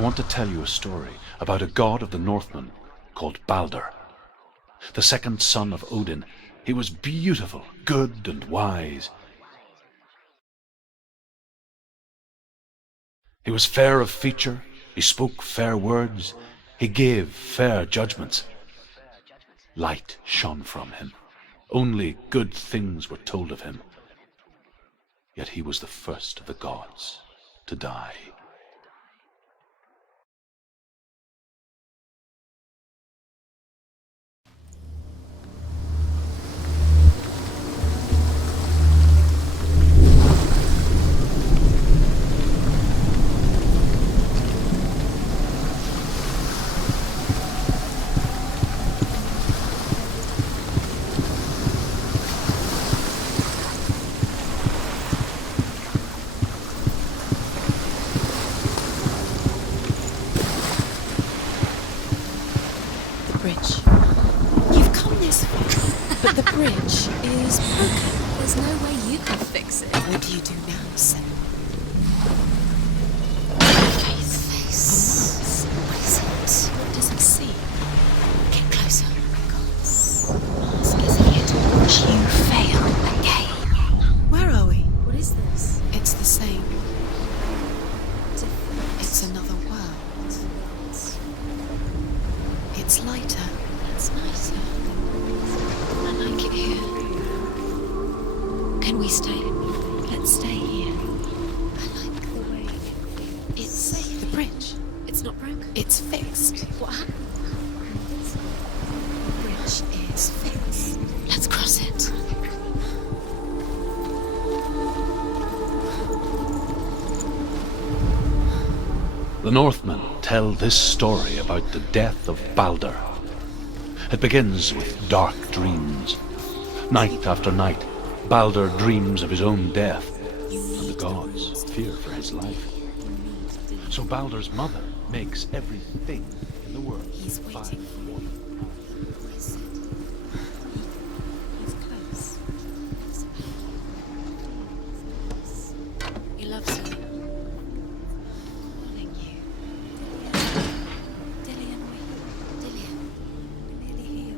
want to tell you a story about a god of the Northmen called Balder. The second son of Odin. He was beautiful, good, and wise. He was fair of feature, he spoke fair words, he gave fair judgments. Light shone from him. Only good things were told of him. Yet he was the first of the gods to die. What do you do now, Senua? Face. What is it? What does it see? Get closer. Mask is here to watch you fail again. Where are we? What is this? It's the same. Different. It's another world. It's lighter. It's nicer. I like it here. Can we stay? Let's stay here. I like the way it's safe. The bridge. It's not broken. It's fixed. What happened? The bridge is fixed. Let's cross it. The Northmen tell this story about the death of Balder. It begins with dark dreams. Night after night, Balder dreams of his own death, and the gods fear for his life. So Balder's mother makes everything in the world fight for him. He's close. He loves you. Calling you. Dillian, wait. Dillian. We're nearly here.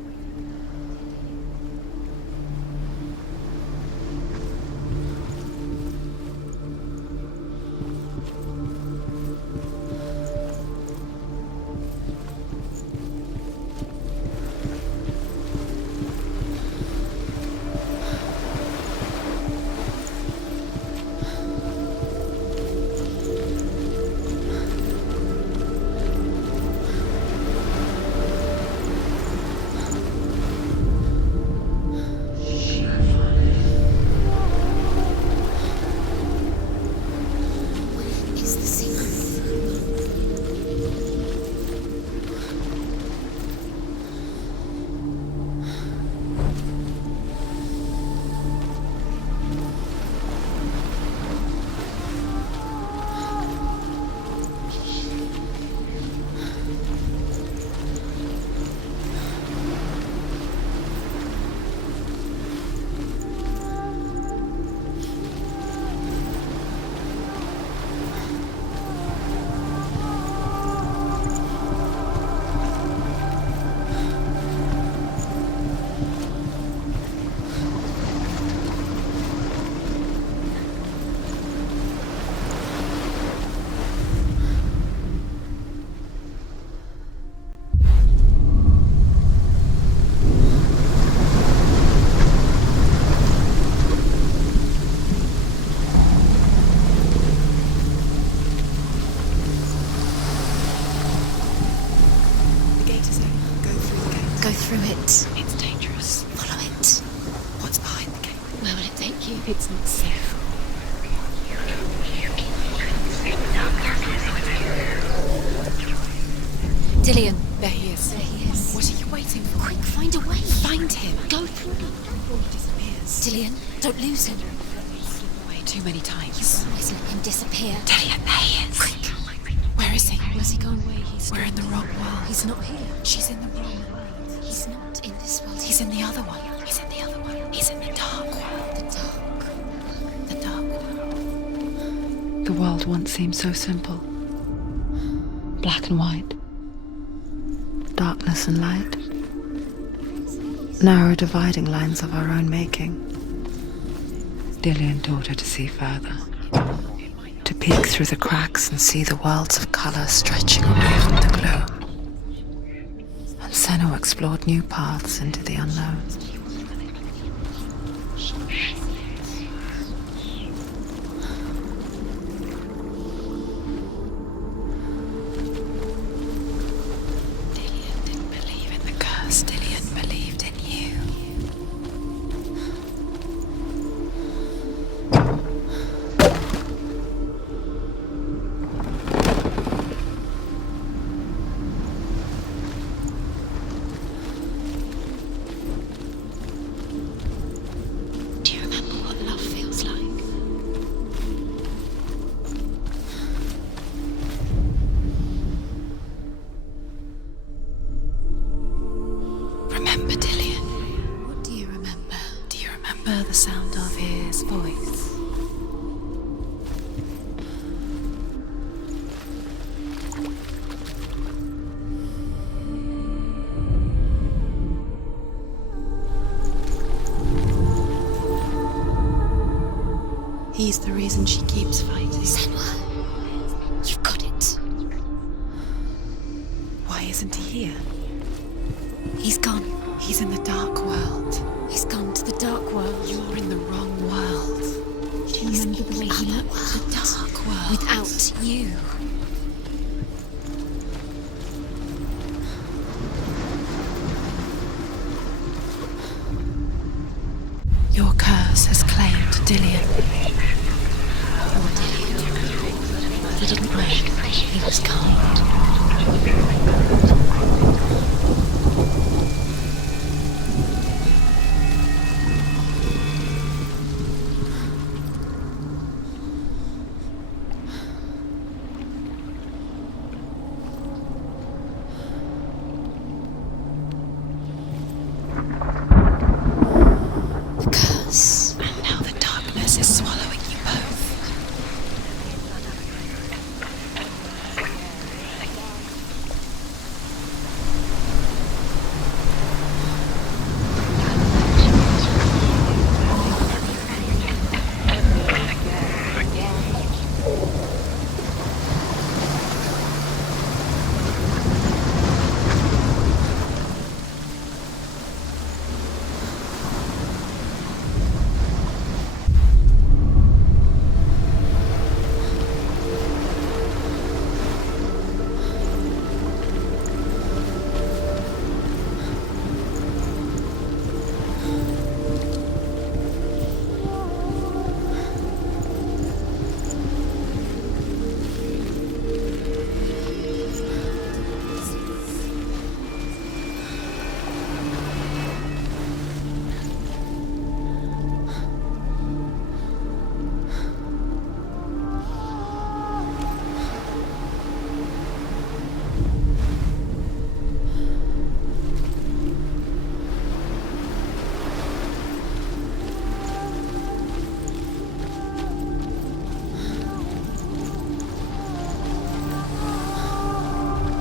It's dangerous. Follow it. What's behind the gate? Where will it take you? It's not safe. Dillian. There he is. There he is. What are you waiting for? Quick, find a way. Find him. Go through before he disappears. Dillian, don't lose him. He's slipped away too many times. You always let him disappear. Dillian, there he is. Quick. Where is he? Where's he gone? We're in the wrong world. He's not here. She's in the wrong world. He's not in this world. He's in the other one. He's in the other one. He's in the dark world. The dark world. The world once seemed so simple. black and white. Darkness and light. Narrow dividing lines of our own making. Dillian taught her to see further. To peek through the cracks and see the worlds of color stretching away from the gloom. And Senua explored new paths into the unknown. Dillian didn't believe in the curse. Dillian believed in you. Do you remember what love feels like? Remember, Dillian? What do you remember? Do you remember the sound of his voice? He's the reason she keeps fighting. Senua, you've got it. Why isn't he here? He's gone. He's in the dark world. He's gone to the dark world. You're in the wrong world. Do you remember the way he looked? The dark world. Without you. Your curse has claimed Dillian. Poor Dillian. He didn't break. He was kind. The curse. And now the darkness is swallowing you both.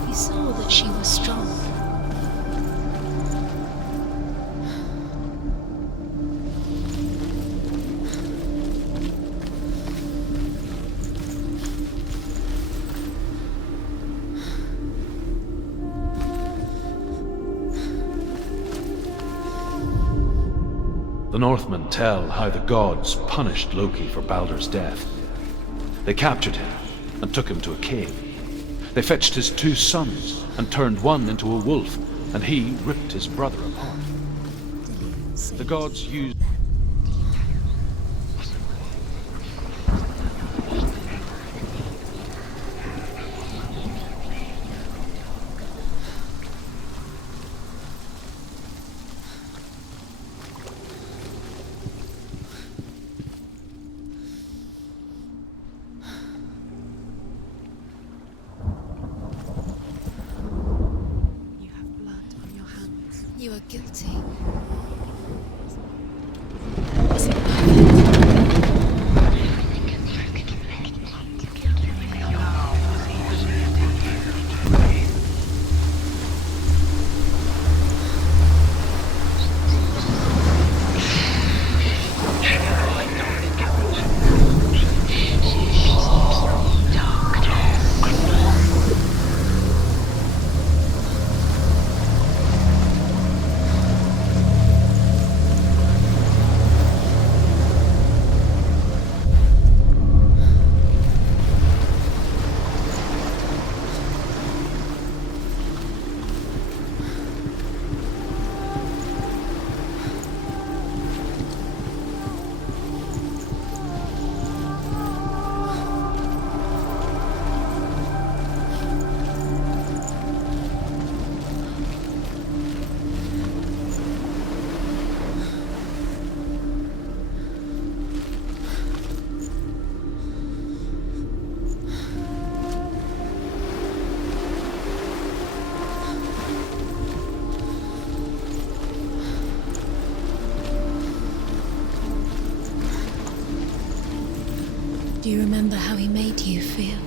He saw that she was strong. The Northmen tell how the gods punished Loki for Baldur's death. They captured him and took him to a cave. They fetched his 2 sons and turned one into a wolf, and he ripped his brother apart. The gods used... You have blood on your hands. You are guilty. Is it perfect? you remember how he made you feel?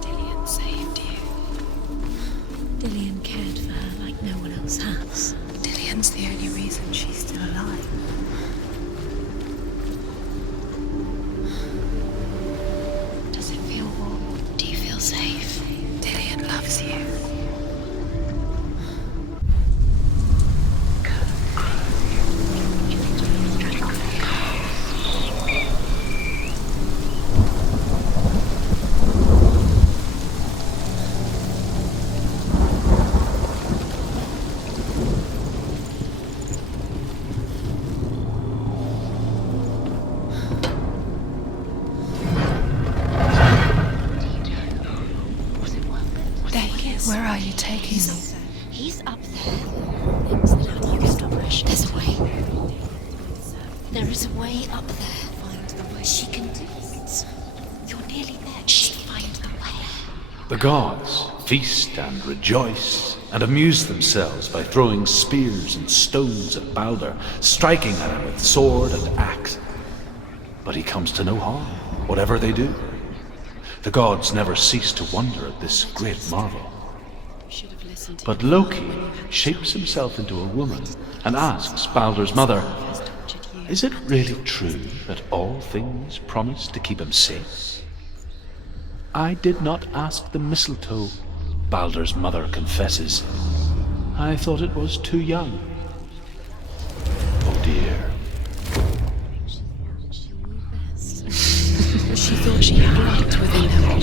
Dillian saved you. Dillian cared for her like no one else has. Dillian's the only reason she's still alive. Does it feel warm? Do you feel safe? Dillian loves you. Where are you taking me? He's up there. Things that have you stop rushing. There's a way. There is a way up there. Find the way. She can do it. You're nearly there. She find the way. The gods feast and rejoice and amuse themselves by throwing spears and stones at Balder, striking at him with sword and axe. But he comes to no harm, whatever they do. The gods never cease to wonder at this great marvel. But Loki shapes himself into a woman and asks Balder's mother, "Is it really true that all things promise to keep him safe?" "I did not ask the mistletoe," Balder's mother confesses. "I thought it was too young." Oh dear. She thought she had light within her.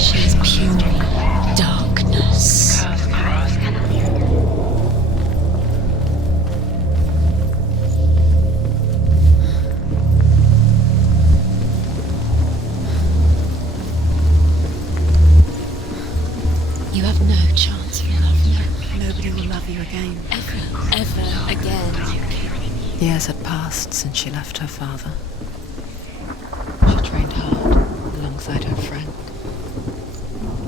She is pure darkness. You have no chance for love. Nobody will love you again. Ever again. Years had passed since she left her father. She trained hard alongside her friend,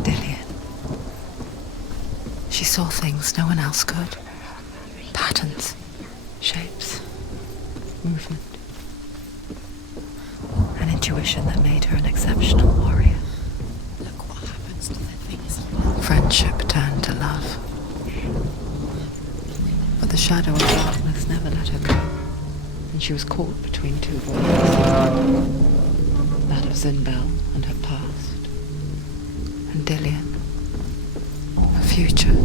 Dillian. She saw things no one else could. Patterns, shapes, movement. An intuition that made her an exceptional warrior. Look what happens to the things. Friendship turned to love. But the shadow of darkness never let her go, and she was caught between two voices. That of Zinbel and her past, and Dillian, her future.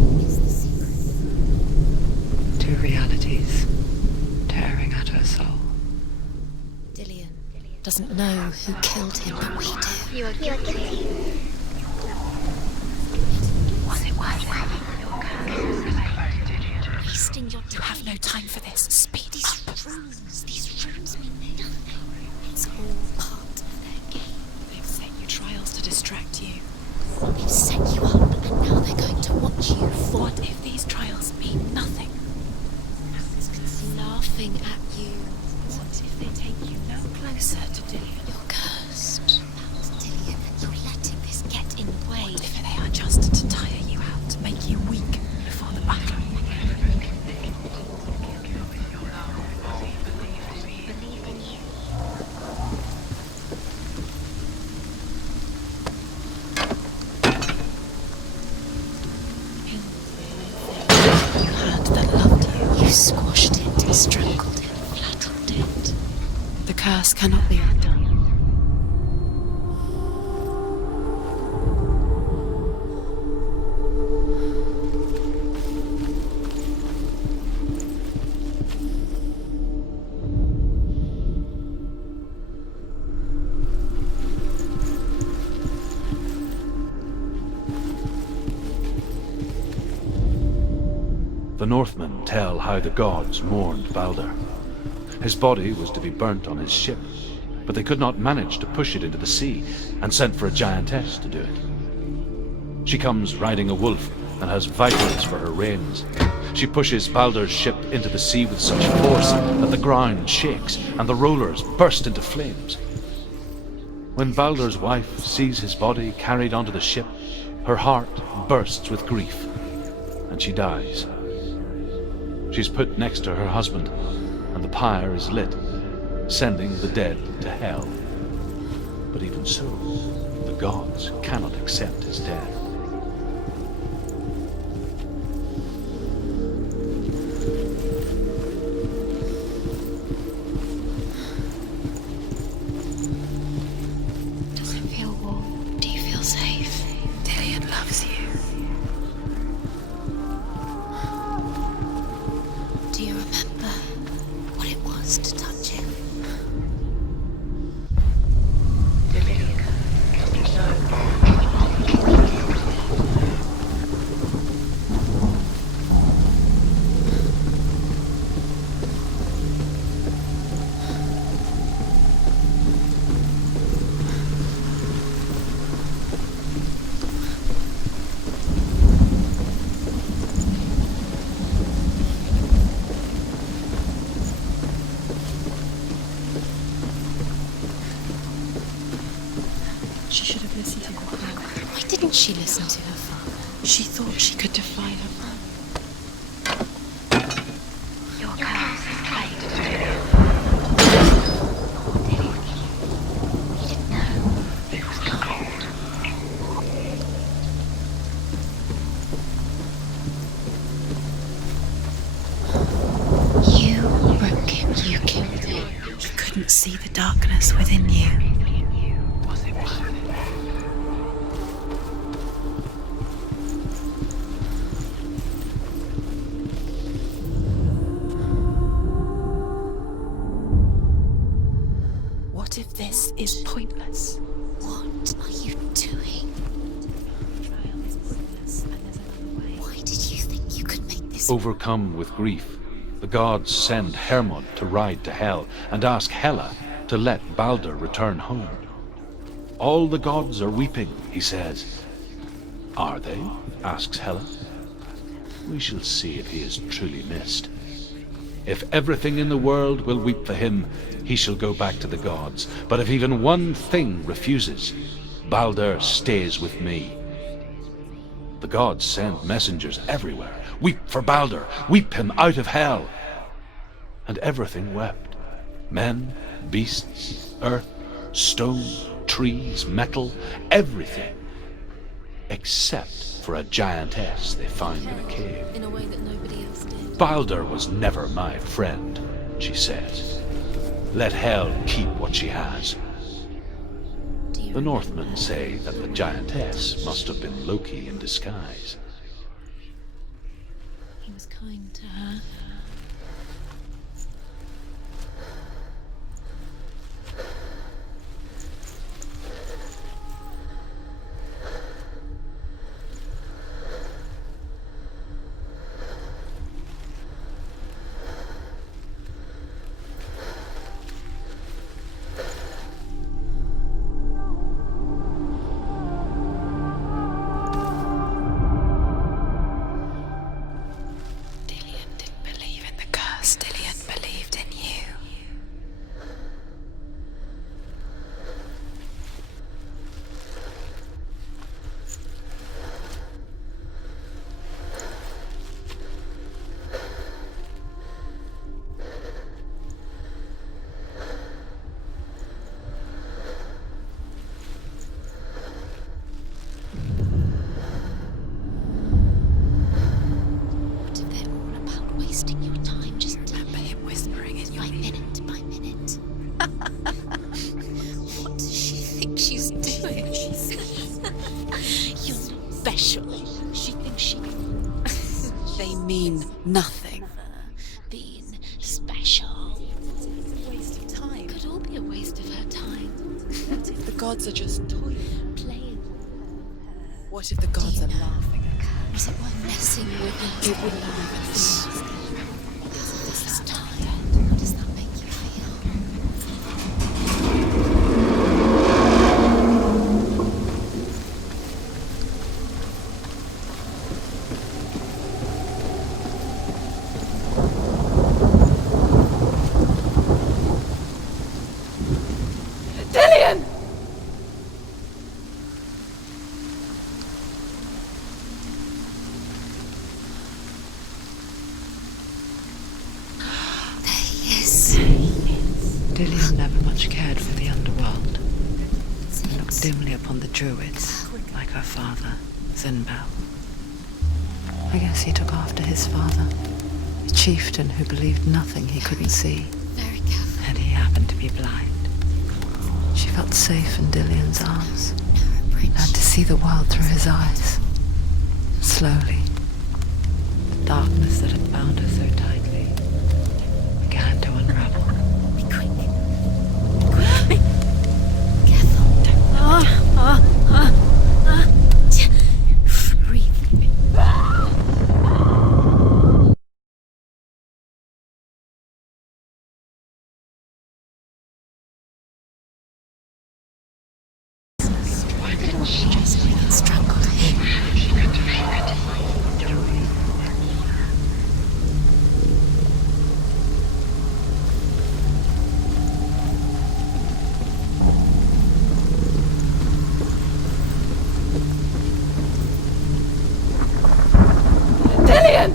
Two realities tearing at her soul. Dillian doesn't know who killed him, but we do. You are guilty. Was it worth it? Wasting your time. You have no time for this. Speed up. These runes mean nothing. It's all part of their game. They've set you trials to distract you. They've set you up, and now they're going to watch you fall. What if these trials mean nothing? Laughing at you. What if they take you no closer to Dillian? You're cursed. Dillian, you're letting this get in the way. What if they are just to tire you out, to make you weak before the battle? You squashed it, strangled it, flattened it. The curse cannot be undone. The Northmen tell how the gods mourned Balder. His body was to be burnt on his ship, but they could not manage to push it into the sea, and sent for a giantess to do it. She comes riding a wolf and has vipers for her reins. She pushes Balder's ship into the sea with such force that the ground shakes and the rollers burst into flames. When Balder's wife sees his body carried onto the ship, her heart bursts with grief, and she dies. She's put next to her husband, and the pyre is lit, sending the dead to hell. But even so, the gods cannot accept his death. Does it feel warm? Do you feel safe? Dillian loves you. Do you remember what it was to touch him? She should have listened to her father. Why didn't she listen to her father? She thought she could defy her father. Your curse is played, Dillian. He didn't know. It was cold. You broke him. You killed him. He couldn't see the darkness within you. What if this is pointless? What are you doing? Why did you think you could make this? Overcome with grief, the gods send Hermod to ride to Hell and ask Hela to let Balder return home. All the gods are weeping, he says. Are they? Asks Hela. We shall see if he is truly missed. If everything in the world will weep for him, he shall go back to the gods. But if even one thing refuses, Balder stays with me. The gods send messengers everywhere. Weep for Balder! Weep him out of hell! And everything wept. Men, beasts, earth, stone, trees, metal, everything. Except for a giantess they found in a cave. In a way that nobody else did. Balder was never my friend, she says. Let Hel keep what she has. The Northmen say that the giantess must have been Loki in disguise. He was kind to her. Dillian didn't believe in the curse. Dillian believed in you. What if they're all about wasting your time? Just Remember him whispering in your by ear. minute by minute. What does she think she's doing? You're special. She thinks she They mean nothing. been special. Waste of time. Could all be a waste of her time. What if the gods are just toying? Playing. What if the gods are laughing at her? Is it worth messing with? It wouldn't even last. This time. How does that make you feel? Dillian! dimly upon the druids, like her father, Zinbel. I guess he took after his father, a chieftain who believed nothing he couldn't see, Very careful. and he happened to be blind. She felt safe in Dillion's arms, had to see the world through his eyes. Slowly, the darkness that had bound her so tightly began to unravel. Be quick. Quick. Careful. Breathe. Why couldn't she just strangled him? Dillion!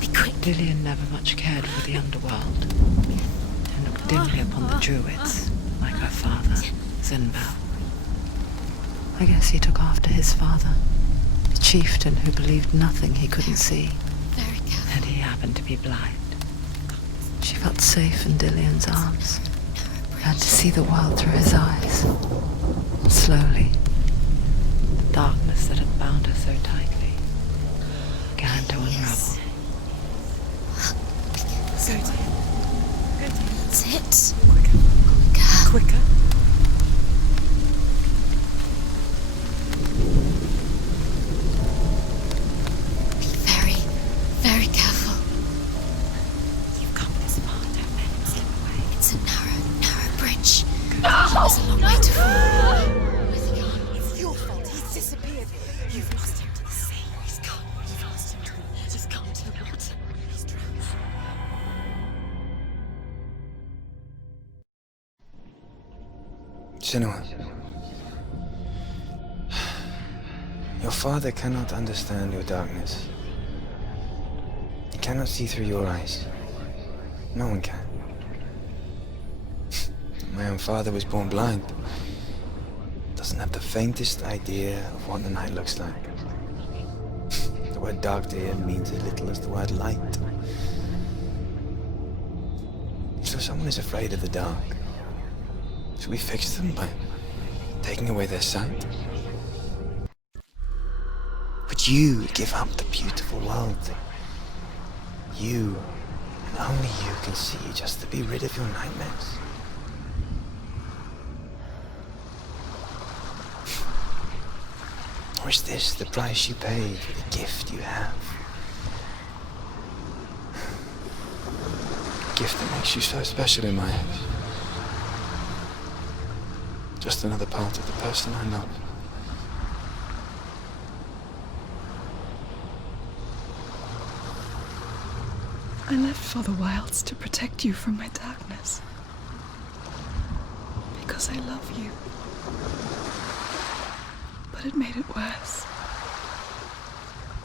Be quick. Dillion never much cared for the underworld, and looked dimly upon the druids, like her father, Zinbel. I guess he took after his father, a chieftain who believed nothing he couldn't see, Very careful. and he happened to be blind. She felt safe in Dillion's arms, had to see the world through his eyes. Slowly, the darkness that had bound her so tightly began to unravel. Sit. Quicker. Be very, very careful. You've come this far, don't let him slip away. It's a narrow bridge. There's a long way to fall. It's your fault. He's disappeared. You've lost him to the sea. He's gone. You've lost him to the water. He's gone to the water. He's drowned. Senua, your father cannot understand your darkness. He cannot see through your eyes. No one can. My own father was born blind. Doesn't have the faintest idea of what the night looks like. The word dark to him means as little as the word light. So if someone is afraid of the dark, should we fix them by taking away their sight? Would you give up the beautiful world that you, and only you, can see just to be rid of your nightmares? Or is this the price you pay for the gift you have? A gift that makes you so special in my eyes. Just another part of the person I love. I left for the wilds to protect you from my darkness. Because I love you. But it made it worse.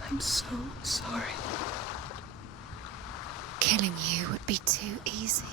I'm so sorry. Killing you would be too easy.